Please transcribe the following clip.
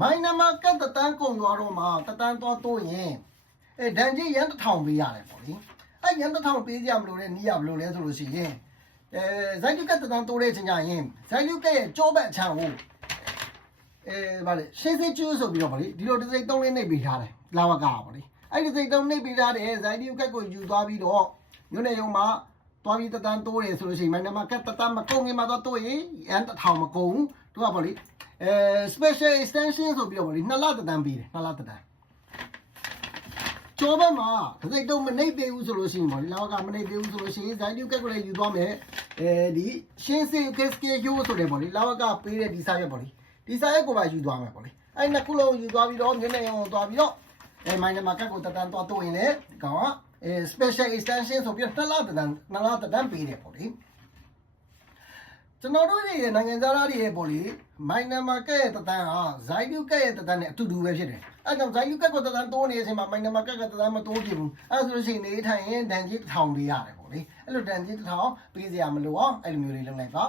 မိုင်းနမကတ်တတန်းကုန်သွားတော့မှတတန်းသွားတိုးရင်ဒန်ကြီးရန်1000ပေးရတယ်ပေါ့လေရန်1000ပေးကြမလို့လေနီးရဘလို့လဲဆိုလို့ရှိရင်ဇိုင်းလူကတ်တတန်းတိုးတဲ့ချိန်ကျရင်ဇိုင်းလူကတ်ရဲ့ကြောဘက်အချမ်းကိုဗါလေရှင်းစကျိုးဆိုပြီးတော့ဗါလေဒီလိုတစ်စိတ်3လေးနှိပ်ပေးထားတယ်လာဝကဗါလေတစ်စိတ်3နှိပ်ပေးထားတယ်ဇိုင်းလူကတ်ကိုယူသွားပြီးတော့မြို့နယ်ရုံမှာသွားပြီးတတန်းတိုးတယ်ဆိုလို့ရှိရင်မိုင်းနမကတ်တတန်းမကုန်ခင်မှာတော့တိုးရင်ရန်1000မကုန်ဘူးတို့ကဗါလေspecial extension ဆိုပြီးတော့ဗါလေ2လတတန်းပေးတယ်2လတတန်းကျော်ဘက်မှာတစ်စိတ်3မနှိပ်ပေးဘူးဆိုလို့ရှိရင်ဗါလေလာဝကမနှိပ်ပေးဘူးဆိုလို့ရှိရင်ဇိုင်းလူကတ်ကိုလည်းယူသွားမယ်ဒီရှင်းစေကက်စကေယိုဆိုတယ်ဗါလေလာဝကပေးတဲ့ဒီစာရွက်ဗါလေဒီစာရွက်ကိုပါယူသွားမယ်ဗါလေနှစ်ခုလုံးယူသွားပြီးတော့မြို့နယ်ရုံကိုသွားပြီးတော့မိုင်းနမကတ်ကိုတတန်းသွားတိုးရင်လေဒီကောင်ကspecial extension ဆိုပြီးတော့2လတန်းပေးတယ်ပေါ့လေကျွန်တော်တို့ရဲ့နိုင်ငံသားတွေရဲ့ပေါ့လေမိုင်းနမကတ်ရဲ့တတန်းဟာဇိုင်းလူကတ်ရဲ့တတန်းနဲ့အတူတူပဲဖြစ်တယ်အဲကြောင့်ဇိုင်းလူကတ်ကိုတတန်းတိုးနေတဲ့အချိန်မှာမိုင်းနမကတ်ကတတန်းမတိုးပြဘူးအဲဆိုလို့ရှိရင်နေထိုင်ရင်ဒန်ကြီး1000ပေးရတယ်ပေါ့လေအဲ့လိုဒန်ကြီး1000ပေးစရာမလိုအောင်အဲ့လိုမျိုးလေးလုပ်လိုက်ပါ